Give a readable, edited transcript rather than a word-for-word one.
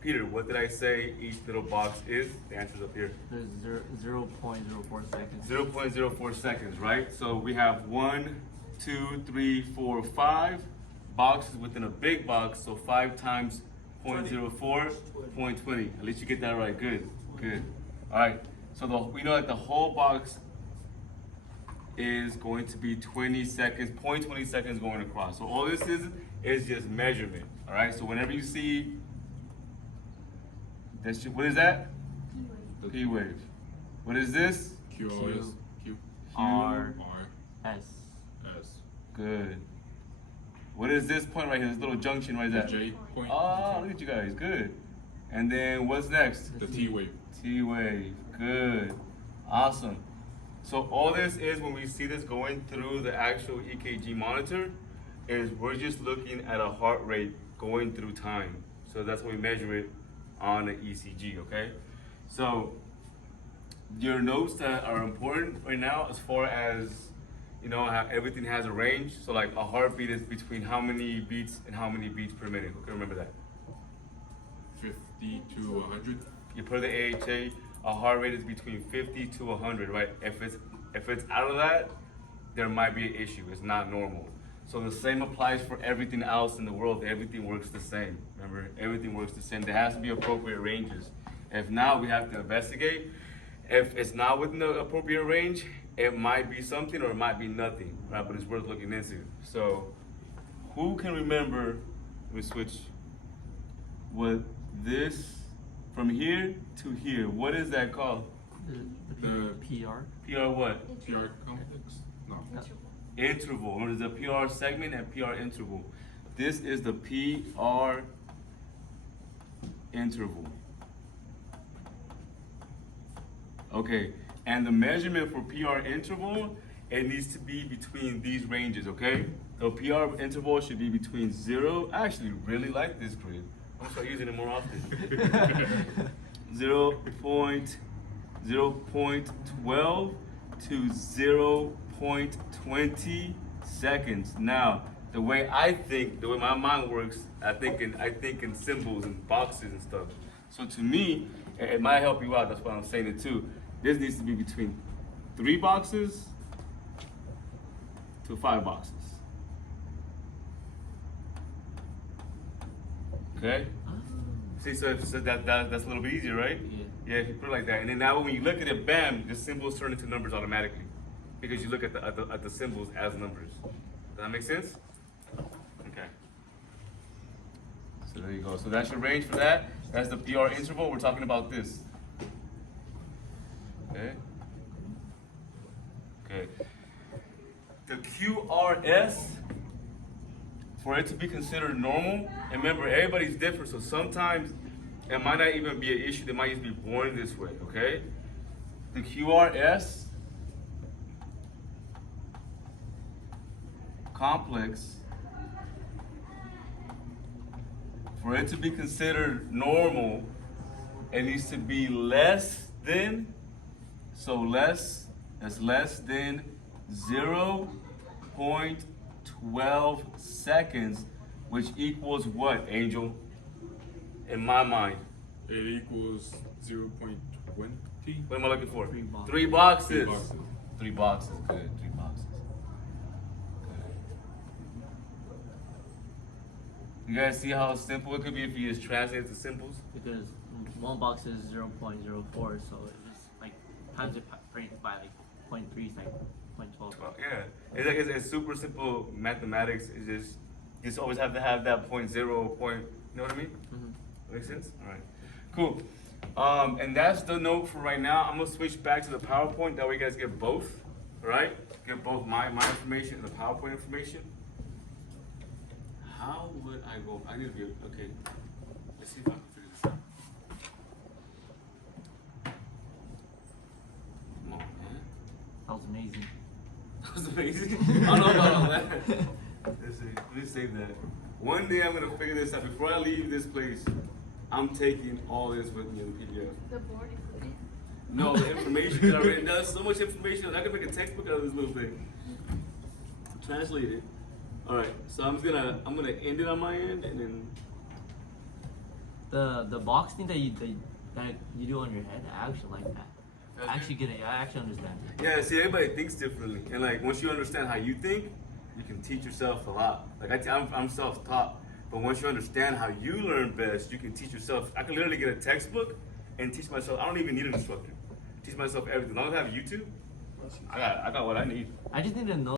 Peter, what did I say each little box is? The answer's up here. There's 0.04 seconds. 0.04 seconds, right? So we have 1, 2, 3, 4, 5 boxes within a big box. So 5 times 0.04, 0.20. At least you get that right. Good, good. All right. So we know that the whole box is going to be 20 seconds, 0.20 seconds going across. So all this is just measurement. All right. So whenever you see this, what is that? P wave. What is this? Q. Q. R. S. Good. What is this point right here? This little junction right there? J point. Oh, look at you guys. Good. And then what's next? The T wave. T wave. Good. Awesome. So all this is, when we see this going through the actual EKG monitor, is we're just looking at a heart rate going through time. So that's when we measure it on an ECG, okay? So your notes that are important right now, as far as, you know, how everything has a range. So like a heartbeat is between how many beats and how many beats per minute. Okay, remember that. 50 to 100. You per the AHA, a heart rate is between 50 to 100, right? If it's out of that, there might be an issue. It's not normal. So the same applies for everything else in the world. Everything works the same. Remember, everything works the same. There has to be appropriate ranges. If not, we have to investigate. If it's not within the appropriate range, it might be something or it might be nothing, right? But it's worth looking into. So who can remember, let me switch, what this, from here to here, what is that called? The PR. PR what? PR complex? No. Interval. There's a PR segment and PR interval. This is the PR interval. Okay, and the measurement for PR interval, it needs to be between these ranges, okay? The PR interval should be between 0, I actually really like this grid. I'm gonna start using it more often. 0.12 to 0.20 seconds. Now, the way my mind works, I think in symbols and boxes and stuff. So to me, it might help you out. That's why I'm saying it too. This needs to be between 3 boxes to 5 boxes. Okay? See, so that's a little bit easier, right? Yeah. Yeah, if you put it like that. And then now when you look at it, bam, the symbols turn into numbers automatically. Because you look at the symbols as numbers. Does that make sense? Okay. So there you go. So that's your range for that. That's the PR interval. We're talking about this. Okay. Okay. The QRS, for it to be considered normal, and remember, everybody's different, so sometimes it might not even be an issue. They might just be born this way, okay? The QRS complex, for it to be considered normal, it needs to be less than, that's less than 0.12 seconds, which equals what, Angel? In my mind. It equals 0.20. What am I looking for? 3 boxes. 3 boxes. 3 boxes. 3 boxes, good, 3 boxes. Good. You guys see how simple it could be if you just translate it to symbols? Because 1 box is 0.04, so it just like times it by like 0.3 seconds, 0.12. Yeah, it's super simple mathematics. It's just, you just always have to have that point, you know what I mean? Mm-hmm. Makes sense? All right, cool. And that's the note for right now. I'm gonna switch back to the PowerPoint. That way you guys get both, all right? Get both my information and the PowerPoint information. How would I go? I need to be, okay. Let's see if I can figure this out. Come on, man. That was amazing. That was amazing. I don't know about all that. Let me save that. One day I'm gonna figure this out. Before I leave this place, I'm taking all this with me in the PDF. The board included? No, the information that I read. There's so much information. I can make a textbook out of this little thing. Translate it. All right. So I'm gonna end it on my end, and then the box thing that you do on your head, I actually like that. I actually get it. I actually understand it. Yeah, see, everybody thinks differently, and like once you understand how you think, you can teach yourself a lot. Like I'm self-taught, but once you understand how you learn best, you can teach yourself. I can literally get a textbook and teach myself. I don't even need an instructor. Teach myself everything. As long as I have YouTube, I got what I need. I just need to know.